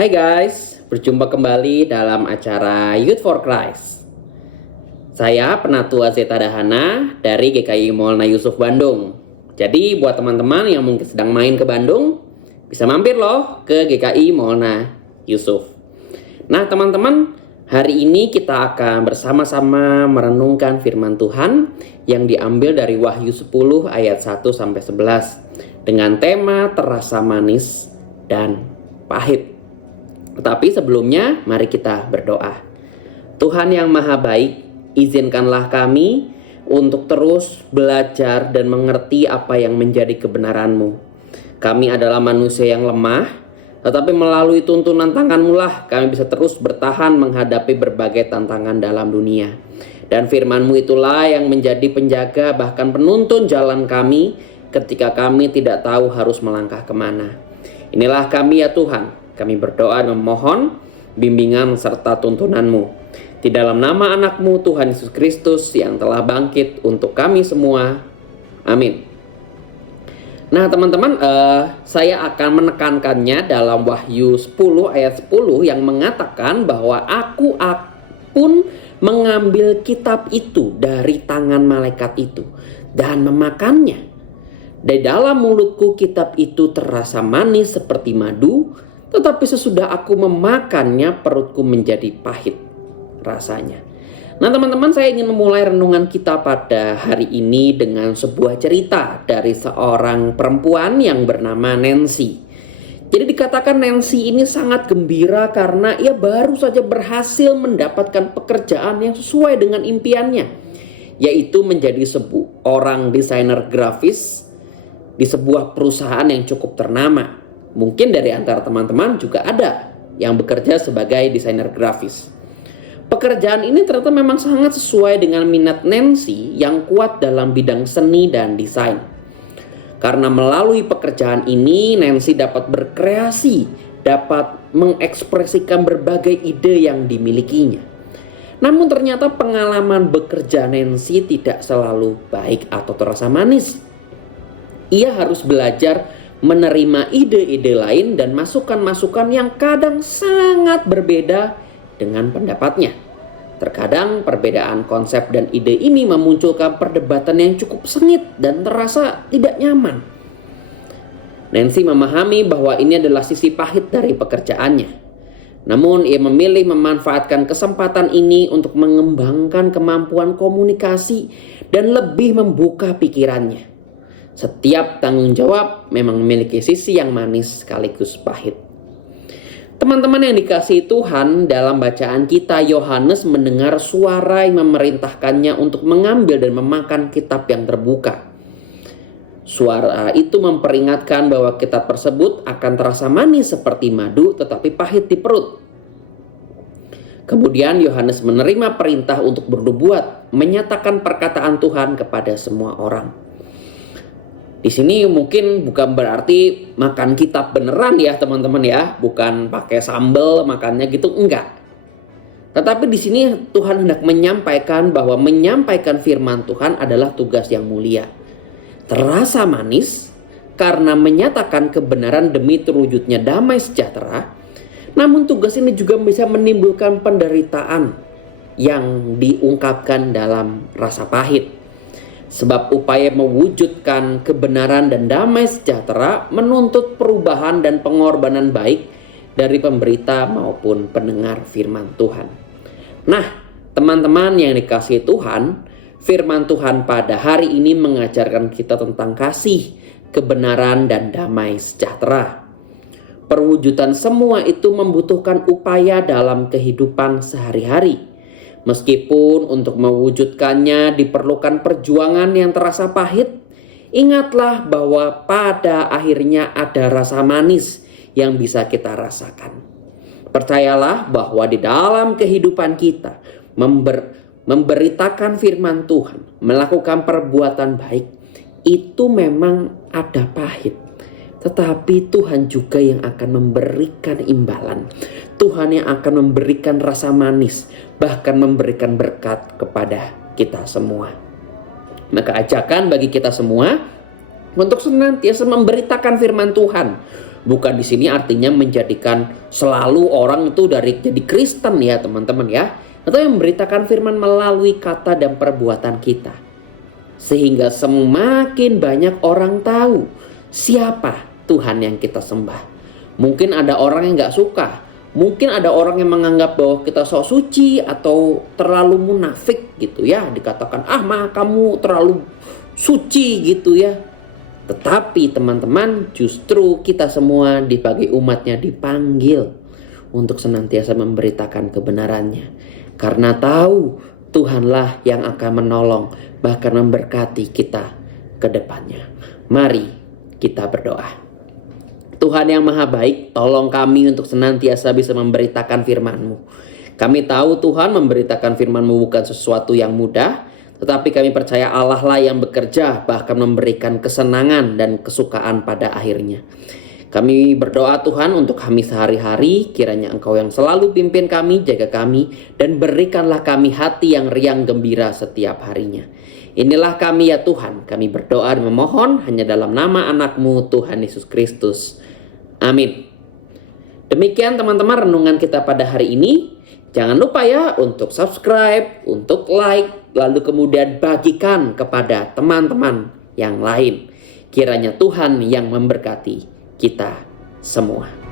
Hai guys, berjumpa kembali dalam acara Youth for Christ. Saya Penatua Zeta Dahana dari GKI Maulana Yusuf Bandung. Jadi buat teman-teman yang mungkin sedang main ke Bandung, bisa mampir loh ke GKI Maulana Yusuf. Nah teman-teman, hari ini kita akan bersama-sama merenungkan firman Tuhan yang diambil dari Wahyu 10 ayat 1-11 dengan tema terasa manis dan pahit. Tetapi sebelumnya mari kita berdoa. Tuhan yang maha baik, izinkanlah kami untuk terus belajar dan mengerti apa yang menjadi kebenaran-Mu. Kami adalah manusia yang lemah, tetapi melalui tuntunan tangan-Mu lah kami bisa terus bertahan menghadapi berbagai tantangan dalam dunia. Dan firman-Mu itulah yang menjadi penjaga bahkan penuntun jalan kami ketika kami tidak tahu harus melangkah kemana. Inilah kami ya Tuhan. Kami berdoa dan memohon bimbingan serta tuntunan-Mu. Di dalam nama anak-Mu Tuhan Yesus Kristus yang telah bangkit untuk kami semua. Amin. Nah teman-teman, saya akan menekankannya dalam Wahyu 10 ayat 10 yang mengatakan bahwa aku pun mengambil kitab itu dari tangan malaikat itu dan memakannya. Di dalam mulutku kitab itu terasa manis seperti madu, tetapi sesudah aku memakannya perutku menjadi pahit rasanya. Nah teman-teman, saya ingin memulai renungan kita pada hari ini dengan sebuah cerita dari seorang perempuan yang bernama Nancy. Jadi dikatakan Nancy ini sangat gembira karena ia baru saja berhasil mendapatkan pekerjaan yang sesuai dengan impiannya, yaitu menjadi seorang desainer grafis di sebuah perusahaan yang cukup ternama. Mungkin dari antara teman-teman juga ada yang bekerja sebagai desainer grafis. Pekerjaan ini ternyata memang sangat sesuai dengan minat Nancy yang kuat dalam bidang seni dan desain. Karena melalui pekerjaan ini Nancy dapat berkreasi, dapat mengekspresikan berbagai ide yang dimilikinya. Namun ternyata pengalaman bekerja Nancy tidak selalu baik atau terasa manis. Ia harus belajar menerima ide-ide lain dan masukan-masukan yang kadang sangat berbeda dengan pendapatnya. Terkadang perbedaan konsep dan ide ini memunculkan perdebatan yang cukup sengit dan terasa tidak nyaman. Nancy memahami bahwa ini adalah sisi pahit dari pekerjaannya. Namun ia memilih memanfaatkan kesempatan ini untuk mengembangkan kemampuan komunikasi dan lebih membuka pikirannya. Setiap tanggung jawab memang memiliki sisi yang manis sekaligus pahit. Teman-teman yang dikasihi Tuhan, dalam bacaan kita Yohanes mendengar suara yang memerintahkannya untuk mengambil dan memakan kitab yang terbuka. Suara itu memperingatkan bahwa kitab tersebut akan terasa manis seperti madu tetapi pahit di perut. Kemudian Yohanes menerima perintah untuk bernubuat, menyatakan perkataan Tuhan kepada semua orang. Di sini mungkin bukan berarti makan kitab beneran ya teman-teman ya, bukan pakai sambal makannya gitu, enggak. Tetapi di sini Tuhan hendak menyampaikan bahwa menyampaikan firman Tuhan adalah tugas yang mulia. Terasa manis karena menyatakan kebenaran demi terwujudnya damai sejahtera. Namun tugas ini juga bisa menimbulkan penderitaan yang diungkapkan dalam rasa pahit. Sebab upaya mewujudkan kebenaran dan damai sejahtera menuntut perubahan dan pengorbanan baik dari pemberita maupun pendengar firman Tuhan. Nah, teman-teman yang dikasihi Tuhan, firman Tuhan pada hari ini mengajarkan kita tentang kasih, kebenaran, dan damai sejahtera. Perwujudan semua itu membutuhkan upaya dalam kehidupan sehari-hari. Meskipun untuk mewujudkannya diperlukan perjuangan yang terasa pahit, ingatlah bahwa pada akhirnya ada rasa manis yang bisa kita rasakan. Percayalah bahwa di dalam kehidupan kita memberitakan firman Tuhan, melakukan perbuatan baik, itu memang ada pahit. Tetapi Tuhan juga yang akan memberikan imbalan. Tuhan yang akan memberikan rasa manis, bahkan memberikan berkat kepada kita semua. Maka ajakan bagi kita semua untuk senantiasa memberitakan firman Tuhan, Bukan di sini artinya menjadikan selalu orang itu dari jadi Kristen ya teman-teman ya. Atau yang memberitakan firman melalui kata dan perbuatan kita. Sehingga semakin banyak orang tahu siapa Tuhan yang kita sembah. Mungkin ada orang yang gak suka. Mungkin ada orang yang menganggap bahwa kita sok suci atau terlalu munafik gitu ya. Dikatakan, kamu terlalu suci gitu ya. Tetapi teman-teman, justru kita semua sebagai umatnya dipanggil untuk senantiasa memberitakan kebenarannya. Karena tahu Tuhanlah yang akan menolong, bahkan memberkati kita ke depannya. Mari kita berdoa. Tuhan yang maha baik, tolong kami untuk senantiasa bisa memberitakan firman-Mu. Kami tahu Tuhan, memberitakan firman-Mu bukan sesuatu yang mudah, tetapi kami percaya Allah lah yang bekerja, bahkan memberikan kesenangan dan kesukaan pada akhirnya. Kami berdoa Tuhan untuk kami sehari-hari, kiranya Engkau yang selalu pimpin kami, jaga kami, dan berikanlah kami hati yang riang gembira setiap harinya. Inilah kami ya Tuhan, kami berdoa dan memohon hanya dalam nama anak-Mu Tuhan Yesus Kristus. Amin. Demikian teman-teman renungan kita pada hari ini. Jangan lupa ya untuk subscribe, untuk like, lalu kemudian bagikan kepada teman-teman yang lain. Kiranya Tuhan yang memberkati kita semua.